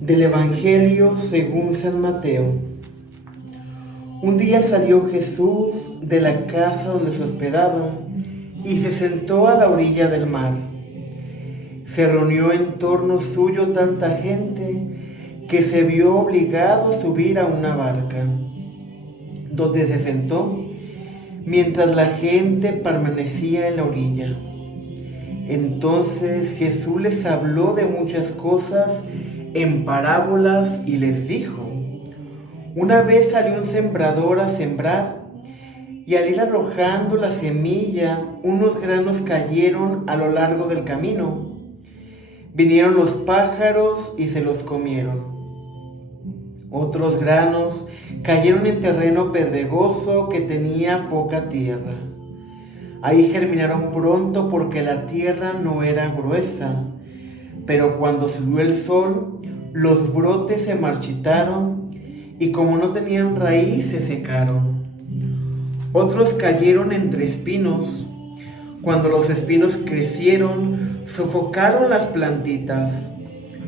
Del Evangelio según San Mateo. Un día salió Jesús de la casa donde se hospedaba y se sentó a la orilla del mar. Se reunió en torno suyo tanta gente que se vio obligado a subir a una barca, donde se sentó mientras la gente permanecía en la orilla. Entonces Jesús les habló de muchas cosas en parábolas y les dijo: una vez salió un sembrador a sembrar, y al ir arrojando la semilla, unos granos cayeron a lo largo del camino. Vinieron los pájaros y se los comieron. Otros granos cayeron en terreno pedregoso que tenía poca tierra. Ahí germinaron pronto porque la tierra no era gruesa, pero cuando subió el sol, los brotes se marchitaron y como no tenían raíz se secaron. Otros cayeron entre espinos. Cuando los espinos crecieron, sofocaron las plantitas.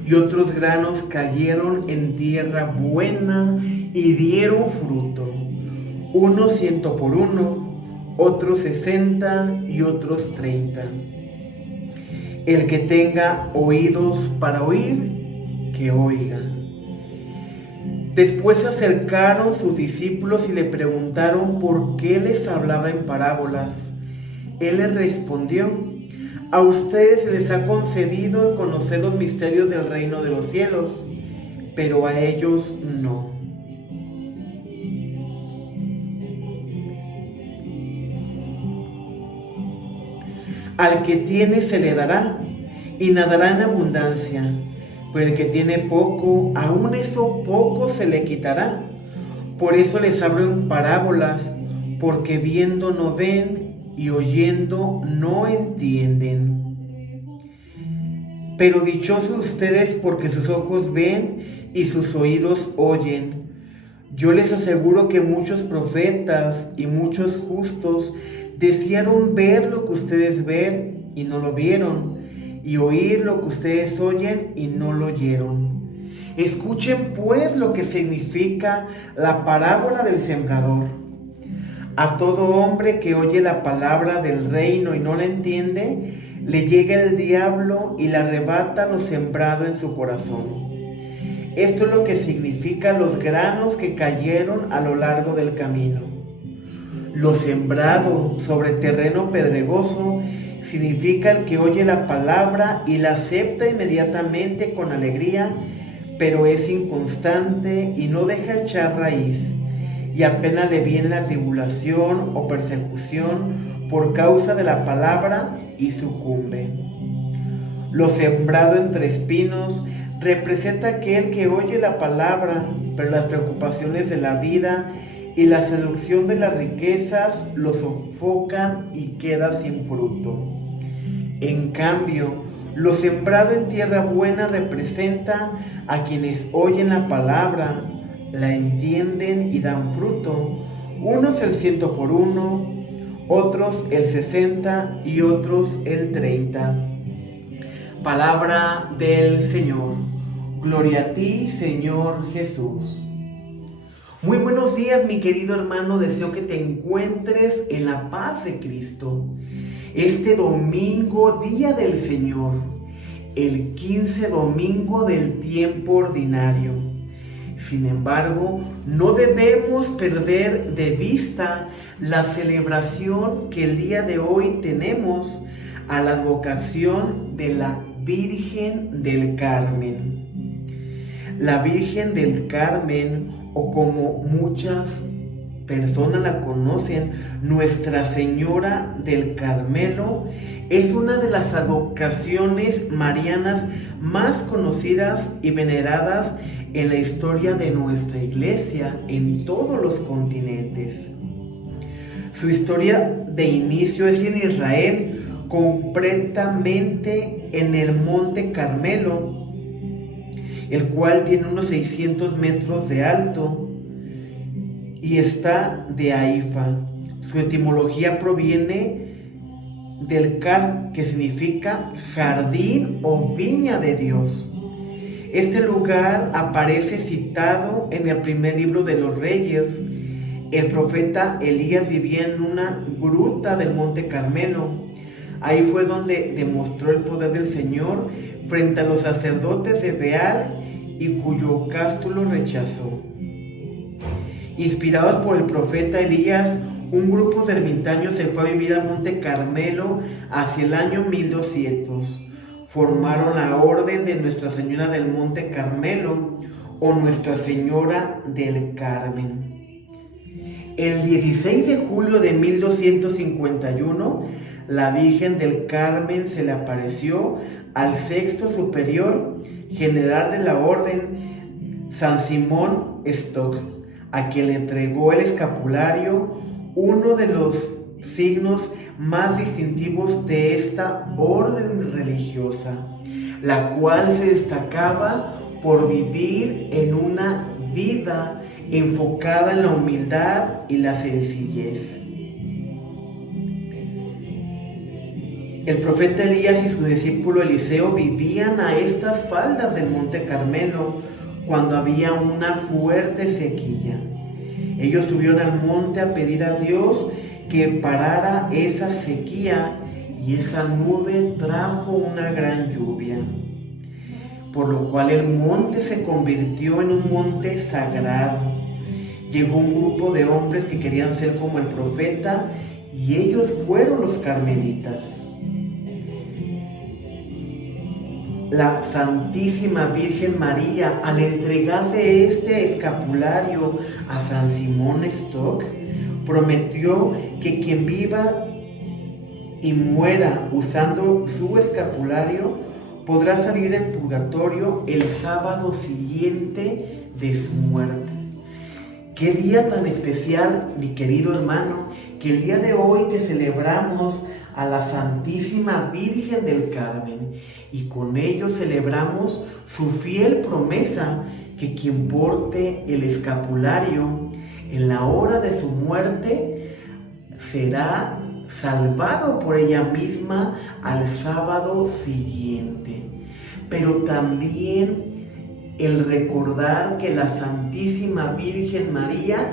Y otros granos cayeron en tierra buena y dieron fruto, unos 100 por uno, otros 60 y otros 30. El que tenga oídos para oír, que oiga. Después se acercaron sus discípulos y le preguntaron por qué les hablaba en parábolas. Él les respondió: a ustedes se les ha concedido conocer los misterios del reino de los cielos, pero a ellos no. Al que tiene se le dará y nadará en abundancia, pero el que tiene poco, aún eso poco se le quitará. Por eso les hablo en parábolas, porque viendo no ven y oyendo no entienden. Pero dichosos ustedes porque sus ojos ven y sus oídos oyen. Yo les aseguro que muchos profetas y muchos justos desearon ver lo que ustedes ven y no lo vieron, y oír lo que ustedes oyen y no lo oyeron. Escuchen pues lo que significa la parábola del sembrador. A todo hombre que oye la palabra del reino y no la entiende, le llega el diablo y le arrebata lo sembrado en su corazón. Esto es lo que significa los granos que cayeron a lo largo del camino. Lo sembrado sobre terreno pedregoso significa el que oye la palabra y la acepta inmediatamente con alegría, pero es inconstante y no deja echar raíz, y apenas le viene la tribulación o persecución por causa de la palabra y sucumbe. Lo sembrado entre espinos representa aquel que oye la palabra, pero las preocupaciones de la vida y la seducción de las riquezas lo sofocan y queda sin fruto. En cambio, lo sembrado en tierra buena representa a quienes oyen la palabra, la entienden y dan fruto, unos el 100 por uno, otros el 60 y otros el 30. Palabra del Señor. Gloria a ti, Señor Jesús. Muy buenos días, mi querido hermano. Deseo que te encuentres en la paz de Cristo. Este domingo, día del Señor, el 15 domingo del tiempo ordinario. Sin embargo, no debemos perder de vista la celebración que el día de hoy tenemos a la advocación de la Virgen del Carmen. La Virgen del Carmen, o como muchas personas la conocen, Nuestra Señora del Carmelo, es una de las advocaciones marianas más conocidas y veneradas en la historia de nuestra iglesia en todos los continentes. Su historia de inicio es en Israel, concretamente en el Monte Carmelo, el cual tiene unos 600 metros de alto y está de Haifa. Su etimología proviene del Car, que significa jardín o viña de Dios. Este lugar aparece citado en el primer libro de los Reyes. El profeta Elías vivía en una gruta del Monte Carmelo. Ahí fue donde demostró el poder del Señor frente a los sacerdotes de Baal y cuyo holocausto lo rechazó. Inspirados por el profeta Elías, un grupo de ermitaños se fue a vivir al Monte Carmelo hacia el año 1200. Formaron la Orden de Nuestra Señora del Monte Carmelo o Nuestra Señora del Carmen. El 16 de julio de 1251, la Virgen del Carmen se le apareció al sexto superior general de la Orden, San Simón Stock, a quien le entregó el escapulario, uno de los signos más distintivos de esta orden religiosa, la cual se destacaba por vivir en una vida enfocada en la humildad y la sencillez. El profeta Elías y su discípulo Eliseo vivían a estas faldas del Monte Carmelo cuando había una fuerte sequía. Ellos subieron al monte a pedir a Dios que parara esa sequía, y esa nube trajo una gran lluvia, por lo cual el monte se convirtió en un monte sagrado. Llegó un grupo de hombres que querían ser como el profeta, y ellos fueron los carmelitas. La Santísima Virgen María, al entregarle este escapulario a San Simón Stock, prometió que quien viva y muera usando su escapulario podrá salir del purgatorio el sábado siguiente de su muerte. Qué día tan especial, mi querido hermano, que el día de hoy te celebramos a la Santísima Virgen del Carmen, y con ello celebramos su fiel promesa que quien porte el escapulario en la hora de su muerte será salvado por ella misma al sábado siguiente. Pero también el recordar que la Santísima Virgen María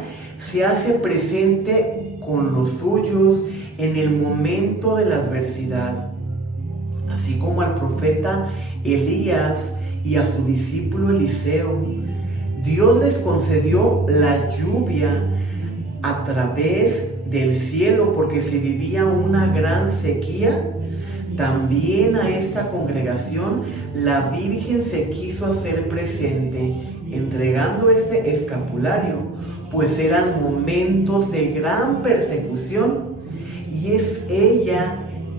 se hace presente con los suyos en el momento de la adversidad, así como al profeta Elías y a su discípulo Eliseo. Dios les concedió la lluvia a través del cielo porque se vivía una gran sequía. También a esta congregación la Virgen se quiso hacer presente, entregando ese escapulario, pues eran momentos de gran persecución, y es ella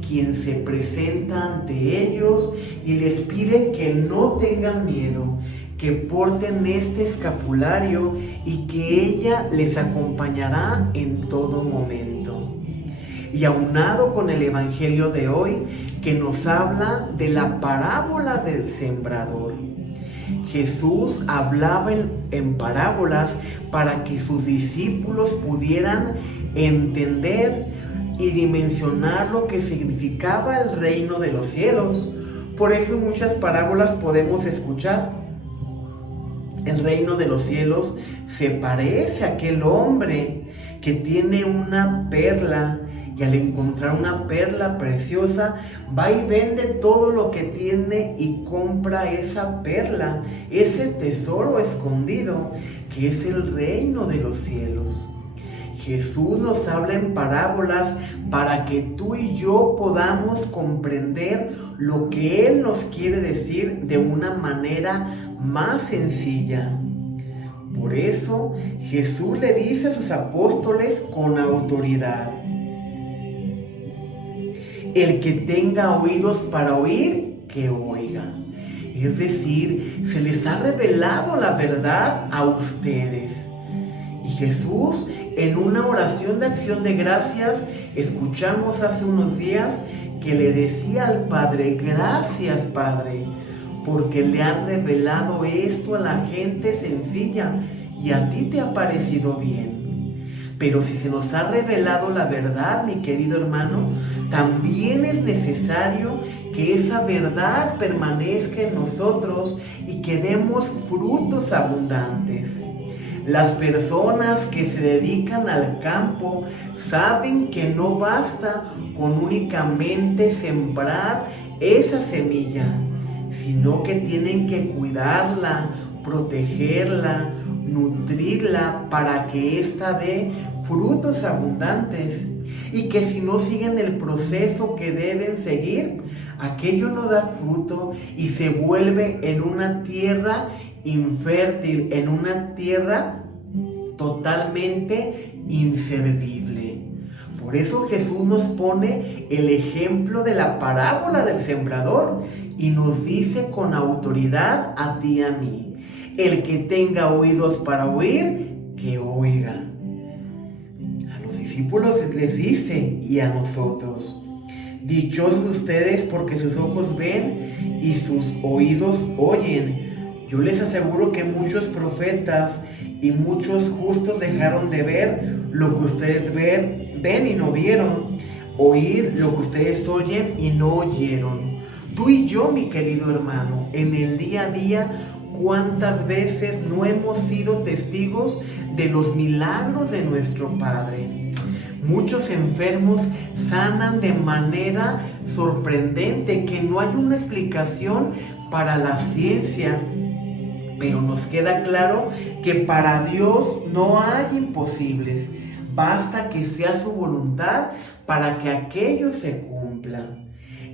quien se presenta ante ellos y les pide que no tengan miedo, que porten este escapulario y que ella les acompañará en todo momento. Y aunado con el Evangelio de hoy, que nos habla de la parábola del sembrador. Jesús hablaba en parábolas para que sus discípulos pudieran entender y dimensionar lo que significaba el reino de los cielos. Por eso en muchas parábolas podemos escuchar: el reino de los cielos se parece a aquel hombre que tiene una perla, y al encontrar una perla preciosa va y vende todo lo que tiene y compra esa perla, ese tesoro escondido que es el reino de los cielos. Jesús nos habla en parábolas para que tú y yo podamos comprender lo que Él nos quiere decir de una manera más sencilla. Por eso Jesús le dice a sus apóstoles con autoridad: el que tenga oídos para oír, que oiga. Es decir, se les ha revelado la verdad a ustedes. Y Jesús, en una oración de acción de gracias, escuchamos hace unos días que le decía al Padre: gracias, Padre, porque le han revelado esto a la gente sencilla y a ti te ha parecido bien. Pero si se nos ha revelado la verdad, mi querido hermano, también es necesario que esa verdad permanezca en nosotros y que demos frutos abundantes. Las personas que se dedican al campo saben que no basta con únicamente sembrar esa semilla, sino que tienen que cuidarla, protegerla, nutrirla para que ésta dé frutos abundantes. Y que si no siguen el proceso que deben seguir, aquello no da fruto y se vuelve en una tierra infértil, en una tierra totalmente inservible. Por eso Jesús nos pone el ejemplo de la parábola del sembrador y nos dice con autoridad a ti y a mí: el que tenga oídos para oír, que oiga. A los discípulos les dice, y a nosotros: dichosos ustedes porque sus ojos ven y sus oídos oyen. Yo les aseguro que muchos profetas y muchos justos dejaron de ver lo que ustedes ven y no vieron, oír lo que ustedes oyen y no oyeron. Tú y yo, mi querido hermano, en el día a día, ¿cuántas veces no hemos sido testigos de los milagros de nuestro Padre? Muchos enfermos sanan de manera sorprendente, que no hay una explicación para la ciencia. Pero nos queda claro que para Dios no hay imposibles. Basta que sea su voluntad para que aquello se cumpla.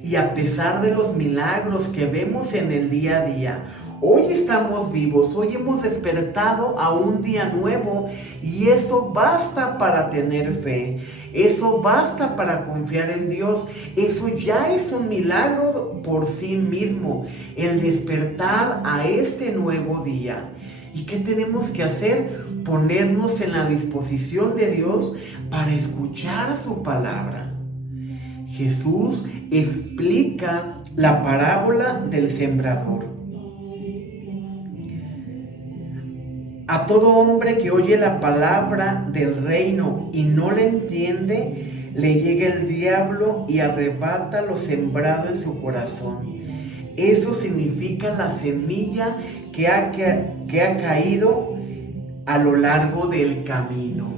Y a pesar de los milagros que vemos en el día a día, hoy estamos vivos, hoy hemos despertado a un día nuevo, y eso basta para tener fe, eso basta para confiar en Dios. Eso ya es un milagro por sí mismo, el despertar a este nuevo día. ¿Y qué tenemos que hacer? Ponernos en la disposición de Dios para escuchar su palabra. Jesús explica la parábola del sembrador. A todo hombre que oye la palabra del reino y no la entiende, le llega el diablo y arrebata lo sembrado en su corazón. Eso significa la semilla que ha caído a lo largo del camino.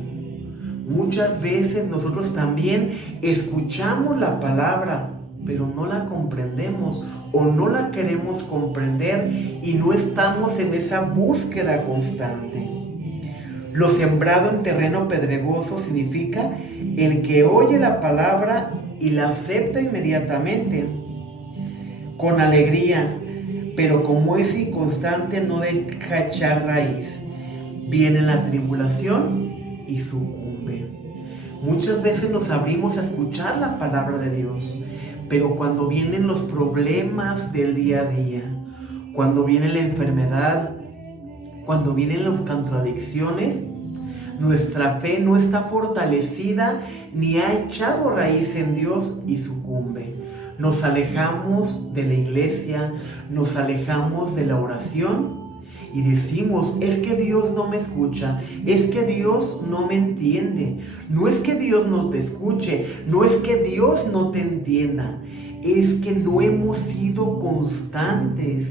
Muchas veces nosotros también escuchamos la palabra, pero no la comprendemos o no la queremos comprender y no estamos en esa búsqueda constante. Lo sembrado en terreno pedregoso significa el que oye la palabra y la acepta inmediatamente, con alegría, pero como es inconstante no deja echar raíz. Viene la tribulación y sucumbe. Muchas veces nos abrimos a escuchar la palabra de Dios, pero cuando vienen los problemas del día a día, cuando viene la enfermedad, cuando vienen las contradicciones, nuestra fe no está fortalecida ni ha echado raíz en Dios y sucumbe. Nos alejamos de la iglesia, nos alejamos de la oración y decimos: es que Dios no me escucha, es que Dios no me entiende. No es que Dios no te escuche, no es que Dios no te entienda, es que no hemos sido constantes.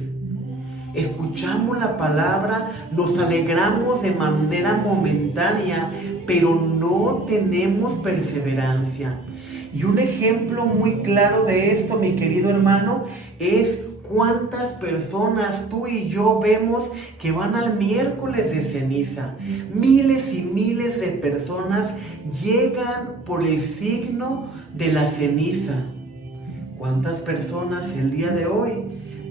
Escuchamos la palabra, nos alegramos de manera momentánea, pero no tenemos perseverancia. Y un ejemplo muy claro de esto, mi querido hermano, es cuántas personas tú y yo vemos que van al miércoles de ceniza. Miles y miles de personas llegan por el signo de la ceniza. ¿Cuántas personas el día de hoy,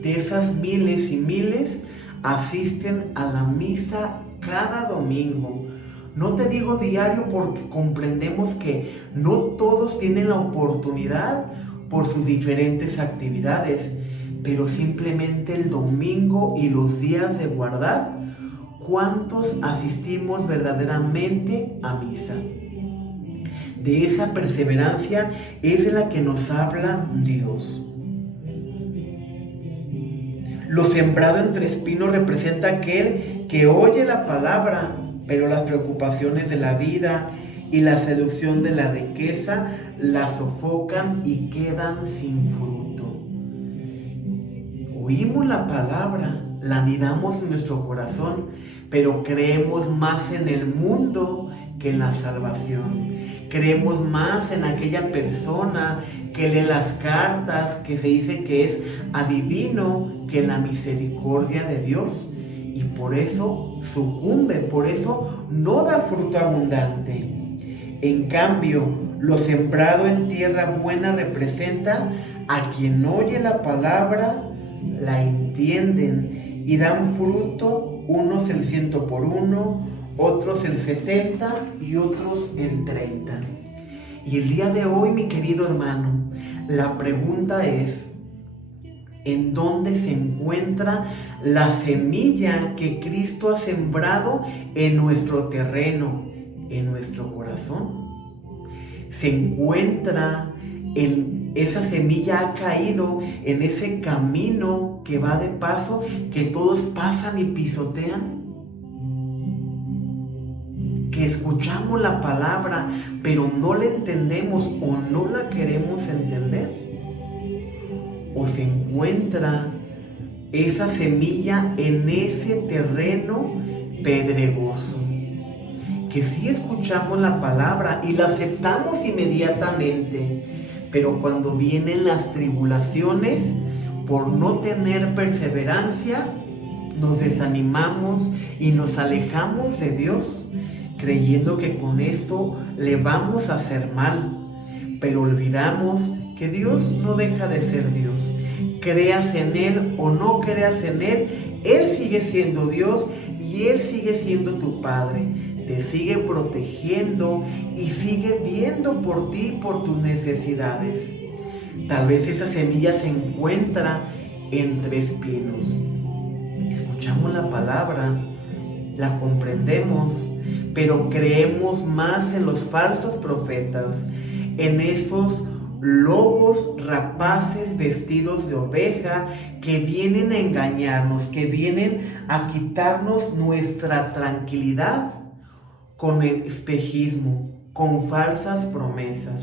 de esas miles y miles, asisten a la misa cada domingo? No te digo diario porque comprendemos que no todos tienen la oportunidad por sus diferentes actividades, pero simplemente el domingo y los días de guardar, ¿cuántos asistimos verdaderamente a misa? De esa perseverancia es de la que nos habla Dios. Lo sembrado entre espinos representa aquel que oye la palabra, pero las preocupaciones de la vida y la seducción de la riqueza la sofocan y quedan sin fruto. oímos la palabra, la anidamos en nuestro corazón, pero creemos más en el mundo que en la salvación. Creemos más en aquella persona que lee las cartas, que se dice que es adivino, que en la misericordia de Dios. Y por eso sucumbe, por eso no da fruto abundante. En cambio, lo sembrado en tierra buena representa a quien oye la palabra, la entienden y dan fruto, unos el 100 por uno, otros el 70 y otros el 30. Y el día de hoy, mi querido hermano, la pregunta es, ¿en dónde se encuentra la semilla que Cristo ha sembrado en nuestro terreno, en nuestro corazón? Se encuentra esa semilla ha caído en ese camino que va de paso, que todos pasan y pisotean. Que escuchamos la palabra, pero no la entendemos o no la queremos entender. O se encuentra esa semilla en ese terreno pedregoso, que sí escuchamos la palabra y la aceptamos inmediatamente, pero cuando vienen las tribulaciones, por no tener perseverancia, nos desanimamos y nos alejamos de Dios, creyendo que con esto le vamos a hacer mal, pero olvidamos que Dios no deja de ser Dios. Creas en Él o no creas en Él, Él sigue siendo Dios y Él sigue siendo tu Padre. Te sigue protegiendo y sigue viendo por ti y por tus necesidades. Tal vez esa semilla se encuentra entre espinos. Escuchamos la palabra, la comprendemos, pero creemos más en los falsos profetas, en esos lobos rapaces vestidos de oveja que vienen a engañarnos, que vienen a quitarnos nuestra tranquilidad con el espejismo, con falsas promesas.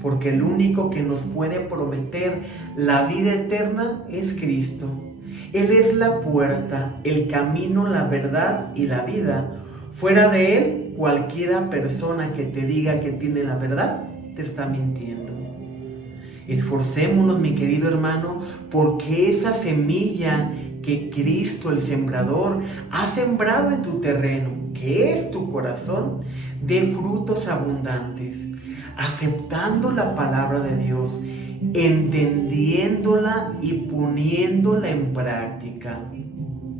Porque el único que nos puede prometer la vida eterna es Cristo. Él es la puerta, el camino, la verdad y la vida. Fuera de Él, cualquiera persona que te diga que tiene la verdad, te está mintiendo. Esforcémonos, mi querido hermano, porque esa semilla que Cristo, el sembrador, ha sembrado en tu terreno, que es tu corazón, dé frutos abundantes, aceptando la palabra de Dios, entendiéndola y poniéndola en práctica.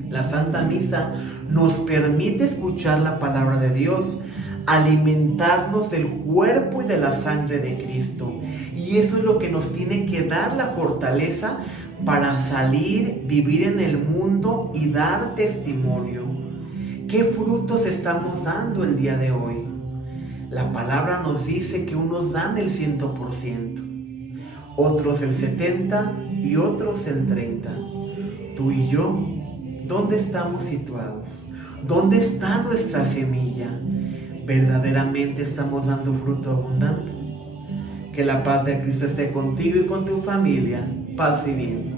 La Santa Misa nos permite escuchar la palabra de Dios, alimentarnos del cuerpo y de la sangre de Cristo. Y eso es lo que nos tiene que dar la fortaleza para salir, vivir en el mundo y dar testimonio. ¿Qué frutos estamos dando el día de hoy? La palabra nos dice que unos dan el 100%, otros el 70% y otros el 30%. Tú y yo, ¿dónde estamos situados? ¿Dónde está nuestra semilla? ¿Verdaderamente estamos dando fruto abundante? Que la paz de Cristo esté contigo y con tu familia. Paz y bien.